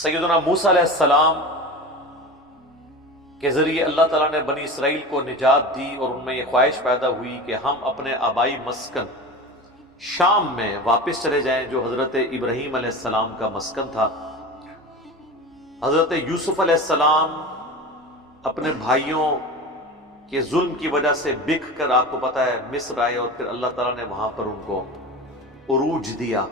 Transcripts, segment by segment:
سیدنا موسیٰ علیہ السلام کے ذریعے اللہ تعالیٰ نے بنی اسرائیل کو نجات دی اور ان میں یہ خواہش پیدا ہوئی کہ ہم اپنے آبائی مسکن شام میں واپس چلے جائیں، جو حضرت ابراہیم علیہ السلام کا مسکن تھا۔ حضرت یوسف علیہ السلام اپنے بھائیوں کے ظلم کی وجہ سے بکھ کر، آپ کو پتہ ہے، مصر آئے، اور پھر اللہ تعالیٰ نے وہاں پر ان کو عروج دیا۔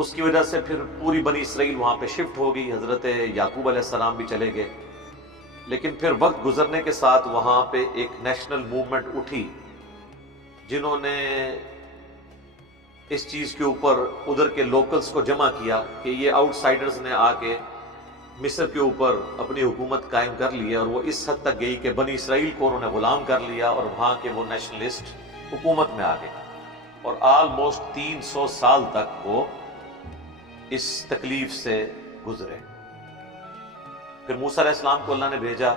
اس کی وجہ سے پھر پوری بنی اسرائیل وہاں پہ شفٹ ہو گئی۔ حضرت یعقوب علیہ السلام بھی چلے گئے، لیکن پھر وقت گزرنے کے ساتھ وہاں پہ ایک نیشنل موومنٹ اٹھی، جنہوں نے اس چیز کے اوپر ادھر کے لوکلز کو جمع کیا کہ یہ آؤٹ سائیڈرز نے آ کے مصر کے اوپر اپنی حکومت قائم کر لی، اور وہ اس حد تک گئی کہ بنی اسرائیل کو انہوں نے غلام کر لیا اور وہاں کے وہ نیشنلسٹ حکومت میں آ گئے، اور آلموسٹ 300 سال تک وہ اس تکلیف سے گزرے۔ پھر موسیٰ علیہ السلام کو اللہ نے بھیجا،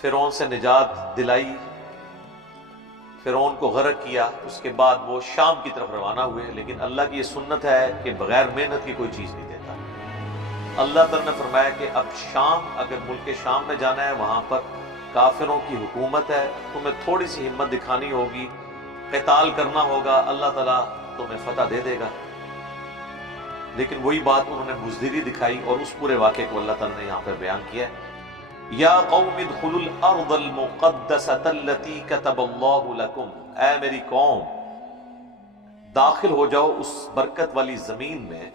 فرعون سے نجات دلائی، فرعون کو غرق کیا، اس کے بعد وہ شام کی طرف روانہ ہوئے۔ لیکن اللہ کی یہ سنت ہے کہ بغیر محنت کی کوئی چیز نہیں دیتا۔ اللہ تعالیٰ نے فرمایا کہ اب شام، اگر ملک شام میں جانا ہے، وہاں پر کافروں کی حکومت ہے، تمہیں تھوڑی سی ہمت دکھانی ہوگی، قتال کرنا ہوگا، اللہ تعالیٰ تمہیں فتح دے دے گا۔ لیکن وہی بات انہوں نے بزدلی دکھائی، اور اس پورے واقعے کو اللہ تعالیٰ نے یہاں پر بیان کیا ہے۔ یا قوم ادخلوا الارض المقدسۃ التی کتب اللہ لکم، اے میری قوم داخل ہو جاؤ اس برکت والی زمین میں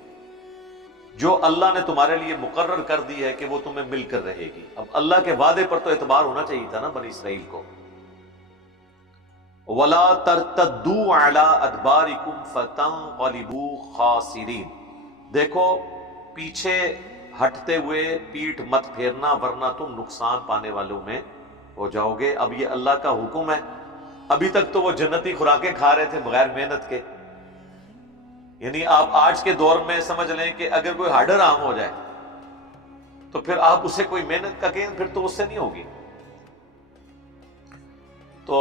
جو اللہ نے تمہارے لیے مقرر کر دی ہے کہ وہ تمہیں مل کر رہے گی۔ اب اللہ کے وعدے پر تو اعتبار ہونا چاہیے تھا نا بنی اسرائیل کو۔ ولا ترتدوا علی ادبارکم فتنقلبوا خاسرین، دیکھو پیچھے ہٹتے ہوئے پیٹھ مت پھیرنا، ورنہ تم نقصان پانے والوں میں ہو جاؤ گے۔ اب یہ اللہ کا حکم ہے۔ ابھی تک تو وہ جنتی خوراکیں کھا رہے تھے بغیر محنت کے، یعنی آپ آج کے دور میں سمجھ لیں کہ اگر کوئی ہارڈر عام ہو جائے تو پھر آپ اسے کوئی محنت کا کہیں، پھر تو اس سے نہیں ہوگی۔ تو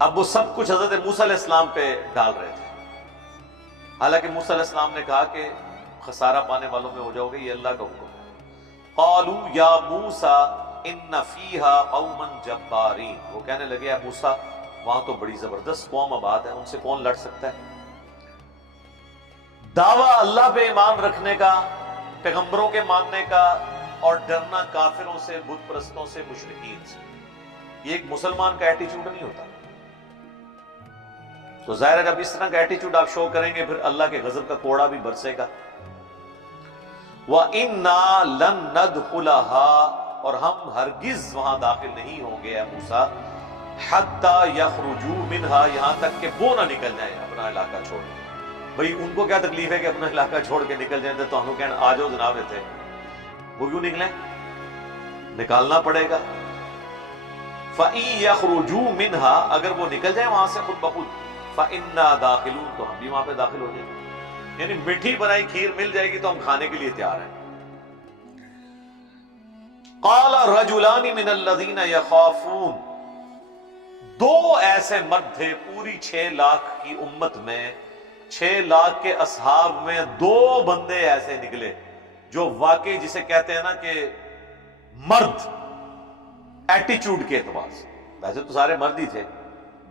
اب وہ سب کچھ حضرت موسیٰ علیہ السلام پہ ڈال رہے تھے، حالانکہ موسیٰ علیہ السلام نے کہا کہ خسارہ پانے والوں میں ہو جاؤ گے، یہ اللہ کا حکم ہے۔ قالوا یا موسیٰ ان فیہا قوما جبارین، وہ کہنے لگے اے موسیٰ وہاں تو بڑی زبردست قوم آباد ہے، ان سے کون لڑ سکتا ہے۔ دعویٰ اللہ پہ ایمان رکھنے کا، پیغمبروں کے ماننے کا، اور ڈرنا کافروں سے، بت پرستوں سے، مشرکین سے، یہ ایک مسلمان کا ایٹیچیوڈ نہیں ہوتا۔ تو ظاہر ہے جب اس طرح کا ایٹیچیوڈ آپ شو کریں گے، پھر اللہ کے غضب کا کوڑا بھی برسے گا۔ وَإِنَّا لَن نَدْخُلَهَا، اور ہم ہرگز وہاں داخل نہیں ہوں گے اے موسیٰ، حَتَّى يَخْرُجُوا مِنْهَا، یہاں تک کہ وہ نہ نکل جائیں اپنا علاقہ چھوڑ کے۔ بھئی ان کو کیا تکلیف ہے کہ اپنا علاقہ چھوڑ کے نکل جائیں، تو ہم لوگ کہنا آ جاؤ جناب تھے، وہ کیوں نکلیں؟ نکالنا پڑے گا۔ فَإِن يَخْرُجُوا مِنْهَا، اگر وہ نکل جائیں وہاں سے خود بخود، فَإِنَّا دَاخِلُونَ، تو ہم بھی وہاں پہ داخل ہو جائیں گے، یعنی میٹھی بنائی کھیر مل جائے گی تو ہم کھانے کے لیے تیار ہیں۔ قَالَ رَجُلَانِ مِنَ الَّذِينَ يَخَافُونَ، دو ایسے مرد تھے پوری 6 لاکھ کی امت میں، 6 لاکھ کے اصحاب میں 2 بندے ایسے نکلے جو واقعی جسے کہتے ہیں نا کہ مرد ایٹیچیوڈ کے اعتبار سے، ویسے تو سارے مرد ہی تھے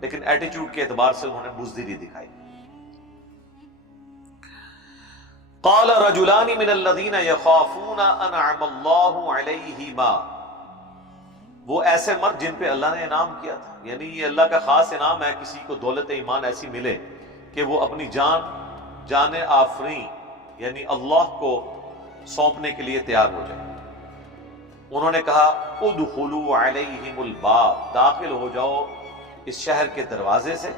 لیکن ایٹیچیوڈ کے اعتبار سے انہوں نے بزدلی دکھائی۔ قال رجلان من الذین یخافون انعم اللہ علیہما، وہ ایسے مرد جن پہ اللہ نے انعام کیا تھا، یعنی یہ اللہ کا خاص انعام ہے کسی کو دولت ایمان ایسی ملے کہ وہ اپنی جان آفریں یعنی اللہ کو سونپنے کے لیے تیار ہو جائے۔ انہوں نے کہا ادخلوا علیہم الباب، داخل ہو جاؤ اس شہر کے دروازے سے۔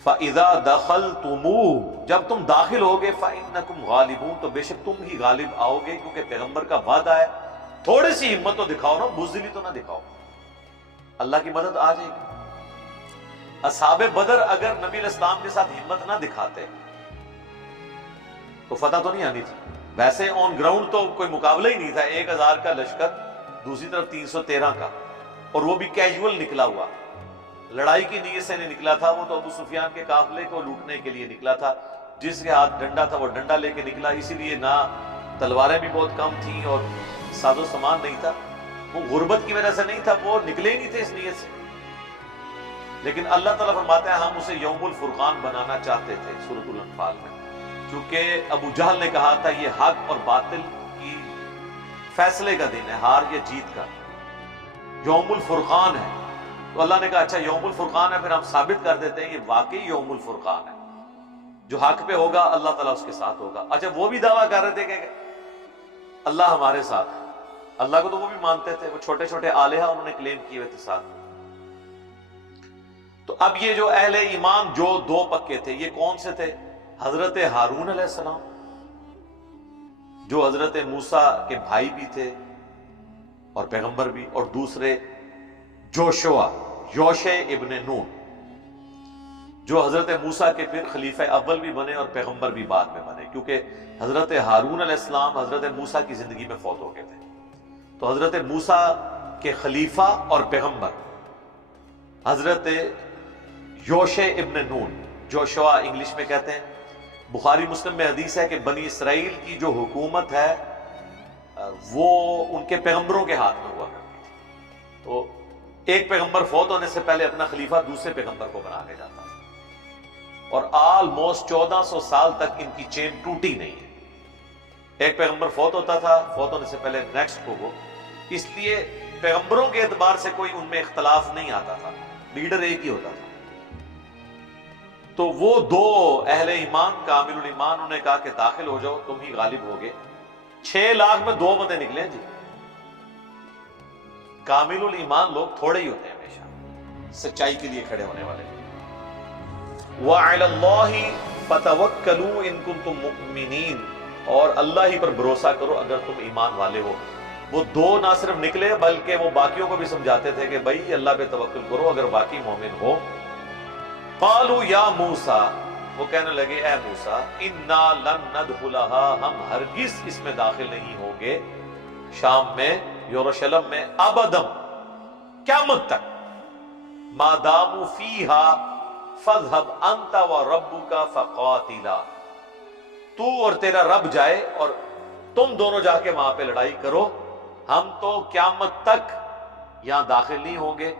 فَإِذَا دَخَلْتُمُوهُ، جب تم داخل ہوگے، فَإِنَّكُمْ غَالِبُونَ، تو بے شک تم ہی غالب آؤ گے، کیونکہ پیغمبر کا وعدہ ہے۔ تھوڑی سی ہمت تو دکھاؤ نا، بزدلی تو نہ دکھاؤ، اللہ کی مدد آ جائے گی۔ اصحاب بدر اگر نبی علیہ السلام کے ساتھ ہمت نہ دکھاتے تو فتح تو نہیں آنی تھی۔ ویسے آن گراؤنڈ تو کوئی مقابلہ ہی نہیں تھا، 1000 کا لشکر، دوسری طرف 313 کا، اور وہ بھی کیجول نکلا ہوا، لڑائی کی نیت سے نہیں نکلا تھا، وہ تو ابو سفیان کے قافلے کو لوٹنے کے لیے نکلا تھا۔ جس کے ہاتھ ڈنڈا تھا وہ ڈنڈا لے کے نکلا، اسی لیے نہ تلواریں بھی بہت کم تھیں اور ساز و سامان نہیں تھا، وہ غربت کی وجہ سے نہیں تھا، وہ نکلے ہی نہیں تھے اس نیت سے، لیکن اللہ تعالیٰ فرماتا ہے ہم اسے یوم الفرقان بنانا چاہتے تھے سورۃ الانفال میں، چونکہ ابو جہل نے کہا تھا یہ حق اور باطل کی فیصلے کا دن ہے، ہار یا جیت کا، یوم الفرقان ہے، تو اللہ نے کہا اچھا یوم الفرقان ہے، پھر ہم ثابت کر دیتے ہیں یہ واقعی یوم الفرقان ہے، جو حق پہ ہوگا اللہ تعالیٰ اس کے ساتھ ہوگا۔ اچھا وہ بھی دعویٰ کر رہے تھے کہ اللہ ہمارے ساتھ ہے، اللہ کو تو وہ بھی مانتے تھے، وہ چھوٹے چھوٹے آلہہ انہوں نے کلیم کیے ہوئے تھے ساتھ۔ تو اب یہ جو اہل ایمان جو دو پکے تھے یہ کون سے تھے؟ حضرت ہارون علیہ السلام جو حضرت موسیٰ کے بھائی بھی تھے اور پیغمبر بھی، اور دوسرے یوشع ابن نون جو حضرت موسیٰ کے پھر خلیفہ اول بھی بنے اور پیغمبر بھی بعد میں بنے، کیونکہ حضرت ہارون علیہ السلام حضرت موسیٰ کی زندگی میں فوت ہو گئے تھے، تو حضرت موسیٰ کے خلیفہ اور پیغمبر حضرت یوشع ابن نون، جوشوا انگلش میں کہتے ہیں، بخاری مسلم میں حدیث ہے کہ بنی اسرائیل کی جو حکومت ہے وہ ان کے پیغمبروں کے ہاتھ میں ہوا کرتی تھی، تو ایک پیغمبر فوت ہونے سے پہلے اپنا خلیفہ دوسرے پیغمبر کو بنا کے جاتا تھا، اور آلموسٹ 1400 سال تک ان کی چین ٹوٹی نہیں ہے، ایک پیغمبر فوت ہوتا تھا، فوت ہونے سے پہلے نیکسٹ کو وہ، اس لیے پیغمبروں کے اعتبار سے کوئی ان میں اختلاف نہیں آتا تھا، لیڈر ایک ہی ہوتا تھا۔ تو وہ دو اہل ایمان کامل الایمان انہوں نے کہا کہ داخل ہو جاؤ تم ہی غالب ہوگے، 6 لاکھ میں 2 بندے نکلے جی، کامل الایمان لوگ تھوڑے ہی ہوتے ہیں ہمیشہ سچائی کے لیے کھڑے ہونے والے۔ وَعَلَى اللَّهِ فَتَوَكَّلُوا إِن كُنتُم مُؤْمِنِينَ، اور اللہ ہی پر بھروسہ کرو اگر تم ایمان والے ہو۔ وہ دو نہ صرف نکلے بلکہ وہ باقیوں کو بھی سمجھاتے تھے کہ بھائی اللہ پہ توکل کرو اگر باقی مومن ہو۔ قالوا یا موسیٰ، وہ کہنے لگے اے موسیٰ، انا لن ندخلها، ہم ہرگز اس میں داخل نہیں ہوں گے، شام میں یروشلم میں، ابدم قیامت تک، ما داموا فیہا فاذهب انت وربک فقاتلا، تو اور تیرا رب جائے اور تم دونوں جا کے وہاں پہ لڑائی کرو، ہم تو قیامت تک یہاں داخل نہیں ہوں گے،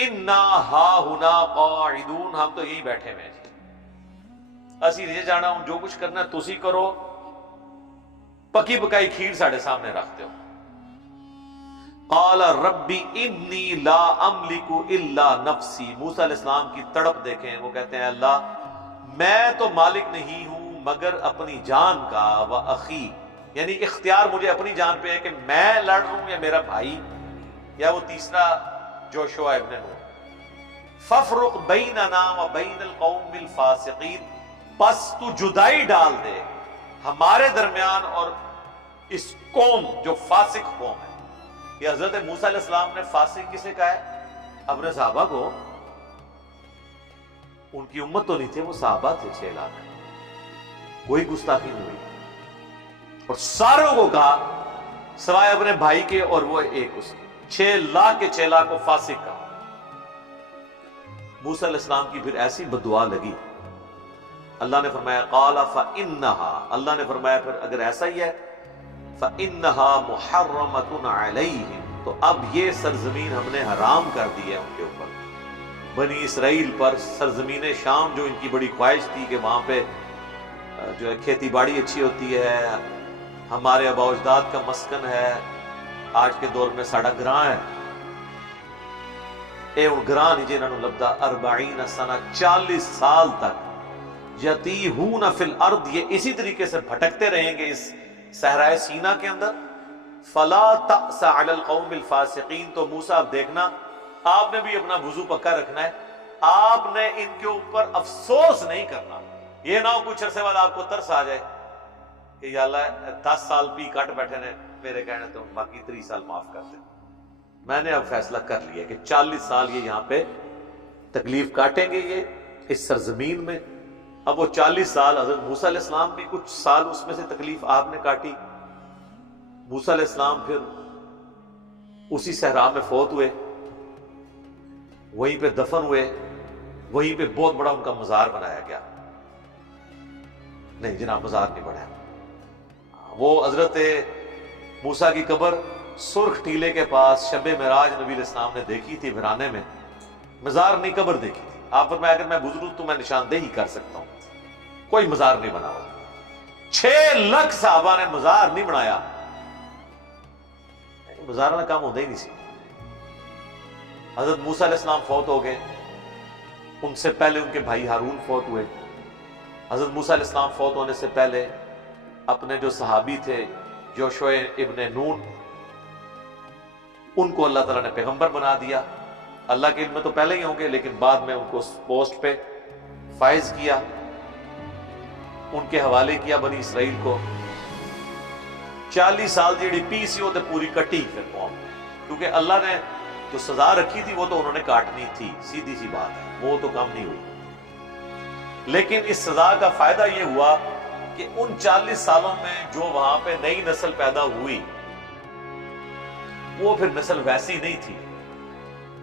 انا ہاہنا قاعدون، ہم تو یہی بیٹھے ہوئے ہیں جی، اسی نہیں جانا ہوں، جو کچھ کرنا ہے تسی کرو، پکی پکائی کھیر ساڑھے سامنے رکھتے ہو۔ قال ربی انی لا املک الا نفسی، موسیٰ علیہ السلام کی تڑپ دیکھیں، وہ کہتے ہیں اللہ میں تو مالک نہیں ہوں مگر اپنی جان کا، و اخی، یعنی اختیار مجھے اپنی جان پہ ہے کہ میں لڑ رہا ہوں یا میرا بھائی یا وہ تیسرا جوشوا ابن نون، ففرق بیننا و بین القوم الفاسقین، پس تو جدائی ڈال دے ہمارے درمیان اور اس قوم جو فاسق قوم ہے۔ یہ حضرت موسیٰ علیہ السلام نے فاسق کسے کہا ہے؟ اپنے صحابہ کو، ان کی امت تو نہیں تھے، وہ صحابہ تھے 6 لاکھ، کوئی گستاخی نہیں ہوئی، اور ساروں کو کہا سوائے اپنے بھائی کے اور وہ ایک اس کے، 6 لاکھ کے 6 لاکھ کو فاسق کہا۔ موسیٰ علیہ السلام کی پھر ایسی بددعا لگی، اللہ نے فرمایا قال فإنها، اللہ نے فرمایا پھر اگر ایسا ہی ہے فإنها محرمۃ علیہم، تو اب یہ سرزمین ہم نے حرام کر دی ہے ان کے اوپر، بنی اسرائیل پر، سرزمین شام جو ان کی بڑی خواہش تھی کہ وہاں پہ جو ہے کھیتی باڑی اچھی ہوتی ہے، ہمارے آباء و اجداد کا مسکن ہے، آج کے دور میں ساڑا گراں ہے، اے ان گراں نیجے انہوں لبدا 40 سنہ، 40 سال تک، یتیہون فی الارض، یہ اسی طریقے سے بھٹکتے رہیں گے اس صحرائے سینا کے اندر، فلا تأس علی القوم الفاسقین، تو موسیٰ اب دیکھنا آپ نے بھی اپنا وضو پکا رکھنا ہے، آپ نے ان کے اوپر افسوس نہیں کرنا، یہ نہ ہو کچھ عرصے بعد آپ کو ترس آ جائے کہ یا اللہ 10 سال پی کٹ بیٹھے نے میرے کہنے تو باقی 30 سال معاف کر دیں، میں نے اب فیصلہ کر لیا کہ 40 سال یہ یہاں پہ تکلیف کاٹیں گے یہ اس سرزمین میں۔ اب وہ 40 سال حضرت موسیٰ علیہ السلام بھی کچھ سال اس میں سے تکلیف آپ نے کاٹی، موسیٰ علیہ السلام پھر اسی صحرا میں فوت ہوئے، وہیں پہ دفن ہوئے، وہیں پہ بہت بڑا ان کا مزار بنایا گیا۔ نہیں جناب مزار نہیں بڑھا. وہ حضرت موسیٰ کی قبر سرخ ٹیلے کے پاس شب معراج نبی علیہ السلام نے دیکھی تھی ویرانے میں, مزار نہیں قبر دیکھی تھی. آپ فرمایا اگر میں گزروں تو میں نشاندہی کر سکتا ہوں, کوئی مزار نہیں بنا ہوا. 6 لاکھ صحابہ نے مزار نہیں بنایا, مزار کا کام ہوتا ہی نہیں سی. حضرت موسیٰ علیہ السلام فوت ہو گئے, ان سے پہلے ان کے بھائی ہارون فوت ہوئے. حضرت موسیٰ علیہ السلام فوت ہونے سے پہلے اپنے جو صحابی تھے یوشع ابن نون, ان کو اللہ تعالیٰ نے پیغمبر بنا دیا. اللہ کے علم میں تو پہلے ہی ہوں گے, لیکن بعد میں ان کو پوسٹ پہ فائز کیا, ان کے حوالے کیا بنی اسرائیل کو. 40 سال جیڑی پی سی ہوتے پوری کٹی پھر قوم نے, کیونکہ اللہ نے جو سزا رکھی تھی وہ تو انہوں نے کاٹنی تھی, سیدھی سی بات ہے, وہ تو کام نہیں ہوئی. لیکن اس سزا کا فائدہ یہ ہوا کہ ان 40 سالوں میں جو وہاں پہ نئی نسل پیدا ہوئی وہ پھر نسل ویسی نہیں تھی.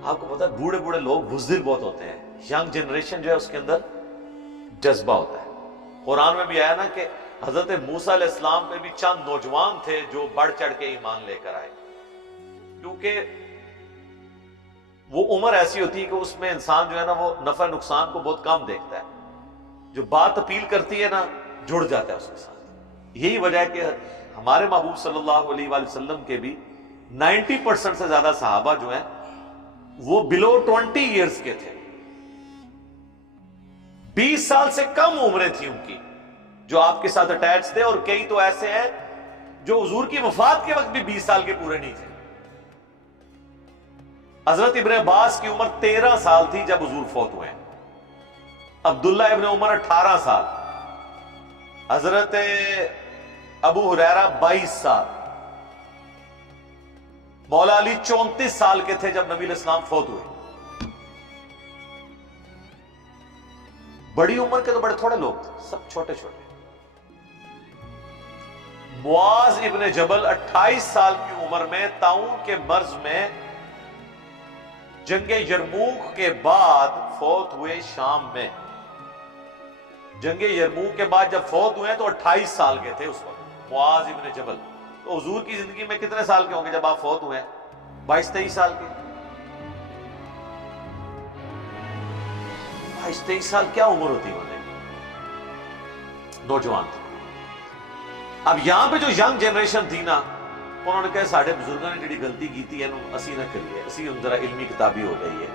آپ کو پتا ہے بوڑھے بوڑھے لوگ بزدل بہت ہوتے ہیں, ینگ جنریشن جو ہے اس کے اندر جذبہ ہوتا ہے. قرآن میں بھی آیا نا کہ حضرت موسیٰ علیہ السلام پہ بھی چند نوجوان تھے جو بڑھ چڑھ کے ایمان لے کر آئے, کیونکہ وہ عمر ایسی ہوتی ہے کہ اس میں انسان جو ہے نا وہ نفع نقصان کو بہت کم دیکھتا ہے. جو بات اپیل کرتی ہے نا جڑ جاتا ہے اس کے ساتھ. یہی وجہ ہے کہ ہمارے محبوب صلی اللہ علیہ وآلہ وسلم کے بھی 90% سے زیادہ صحابہ جو ہیں وہ below 20 years کے تھے. 20 سال سے کم عمریں تھیں ان کی جو آپ کے ساتھ اٹیچ تھے, اور کئی تو ایسے ہیں جو حضور کی وفات کے وقت بھی 20 سال کے پورے نہیں تھے. حضرت ابن عباس کی عمر 13 سال تھی جب حضور فوت ہوئے, عبداللہ ابن عمر 18 سال, حضرت ابو ہریرہ 22 سال, مولا علی 34 سال کے تھے جب نبی علیہ السلام فوت ہوئے. بڑی عمر کے تو بڑے تھوڑے لوگ تھے, سب چھوٹے چھوٹے. معاذ ابن جبل 28 سال کی عمر میں طاعون کے مرض میں جنگ یرموک کے بعد فوت ہوئے شام میں. جنگ یرموک کے بعد جب فوت ہوئے تو 28 سال کے تھے اس وقت معاذ ابن جبل. تو حضور کی زندگی میں کتنے سال کے ہوں گے جب آپ فوت ہوئے؟ 22-23 سال کے. 22-23 سال کیا عمر ہوتی ہے, نوجوان تھے. اب یہاں پہ جو ینگ جنریشن تھی نا, انہوں نے کہا ساڑھے بزرگوں نے جڑی غلطی کی تھی اسی نہ کریے, اسی ذرا علمی کتابی ہو گئی ہے,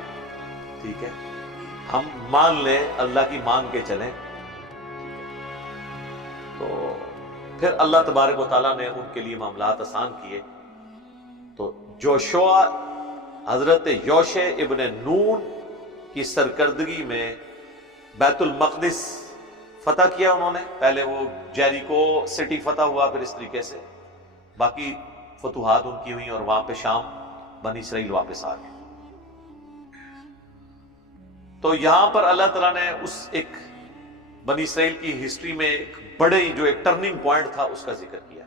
ٹھیک ہے, ہم مان لیں, اللہ کی مان کے چلیں. تو پھر اللہ تبارک و تعالیٰ نے ان کے لیے معاملات آسان کیے. تو جوشوا حضرت یوشع ابن نون کی سرکردگی میں بیت المقدس فتح کیا انہوں نے. پہلے وہ جیریکو سٹی فتح ہوا, پھر اس طریقے سے باقی فتوحات ان کی ہوئی, اور وہاں پہ شام بنی اسرائیل واپس آ گئے. تو یہاں پر اللہ تعالیٰ نے اس ایک بنی اسرائیل کی ہسٹری میں ایک بڑے جو ایک ٹرننگ پوائنٹ تھا اس کا ذکر کیا.